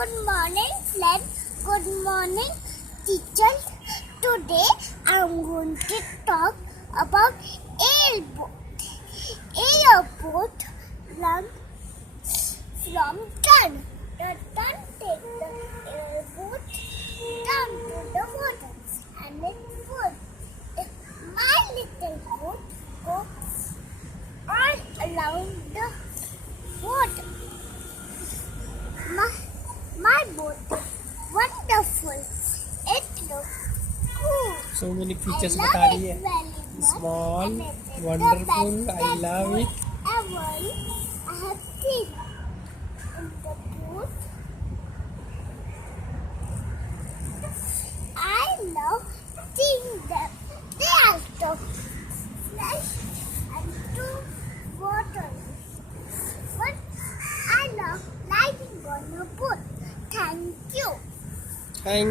Good morning, friends. Good morning, teachers. Today I'm going to talk about airboat. Airboat runs from turn. The turn takes the airboat down to the water, and it would. My little boat goes all around the water. My boat is wonderful. It looks cool. So many features I बता love रही it है. very much. Small, And it is wonderful, the best I love it. ever I have seen. In the boat, I love seeing them. They are so fresh and too watery. But I love riding on a boat. Thank you. Thank